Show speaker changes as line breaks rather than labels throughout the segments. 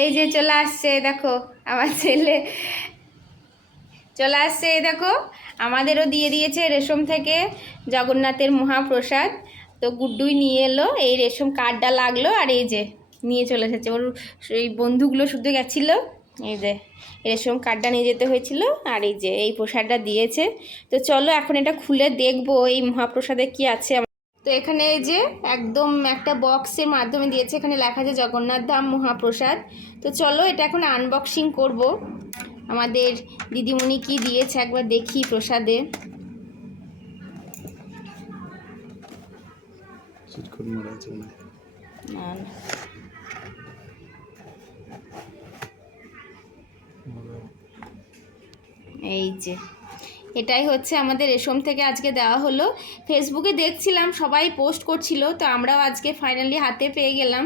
এই যে চলে আসছে, দেখো, আমার ছেলে। চলে আসছে দেখো, আমাদেরও দিয়ে দিয়েছে রেশম থেকে জগন্নাথের মহাপ্রসাদ। তো গুড্ডুই নিয়ে এলো, এই রেশম কার্ডটা লাগল আর এই যে নিয়ে চলে এসেছে। ওর এই বন্ধুগুলো শুধু গেছিল, এই যে রেশম কার্ডটা নিয়ে যেতে হয়েছিল আর এই যে এই প্রসাদটা দিয়েছে। তো চলো, এখন এটা খুলে দেখব, এই মহাপ্রসাদে কি আছে তো এখানে এই যে একদম একটা বক্সের মাধ্যমে দিয়েছে এখানে লেখা আছে জগন্নাথ ধাম মহাপ্রসাদ। তো চলো এটা এখন আনবক্সিং করব। আমাদের দিদিমণি কি দিয়েছে একবার দেখি প্রসাদে। এই যে। এটাই হচ্ছে আমাদের রেশম থেকে আজকে দেওয়া হলো। ফেসবুকে দেখছিলাম, সবাই পোস্ট করছিল, তো আমরাও আজকে ফাইনালি হাতে পেয়ে গেলাম।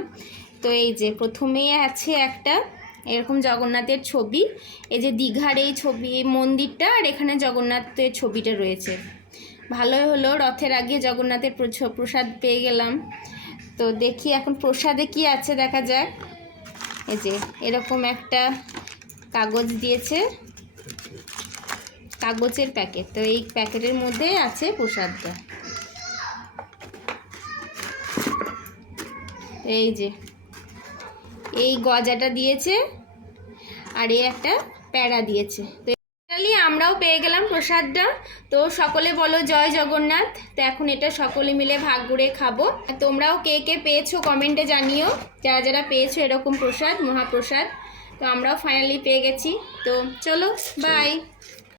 তো এই যে প্রথমেই আছে একটা, এরকম জগন্নাথের ছবি। এই যে দীঘার এই ছবি মন্দিরটা আর এখানে জগন্নাথের ছবিটা রয়েছে। ভালোই হলো, রথের আগে জগন্নাথের প্রসাদ পেয়ে গেলাম। তো দেখি এখন প্রসাদে কি আছে দেখা যাক। এই যে এরকম একটা কাগজ দিয়েছে। কাগজের প্যাকেট। তো এই প্যাকেটের মধ্যে আছে প্রসাদটা। এই যে এই গজাটা দিয়েছে আর এই একটা প্যাড়া দিয়েছে। তো ফাইনালি আমরাও পেয়ে গেলাম প্রসাদটা। তো সকলে বলো জয় জগন্নাথ। তো এখন এটা সকলে মিলে ভাগ করে খাব। আর তোমরাও কে কে পেয়েছ কমেন্টে জানিও। যারা যারা পেয়েছ এরকম প্রসাদ মহাপ্রসাদ তো আমরাও ফাইনালি পেয়ে গেছি। তো চলো বাই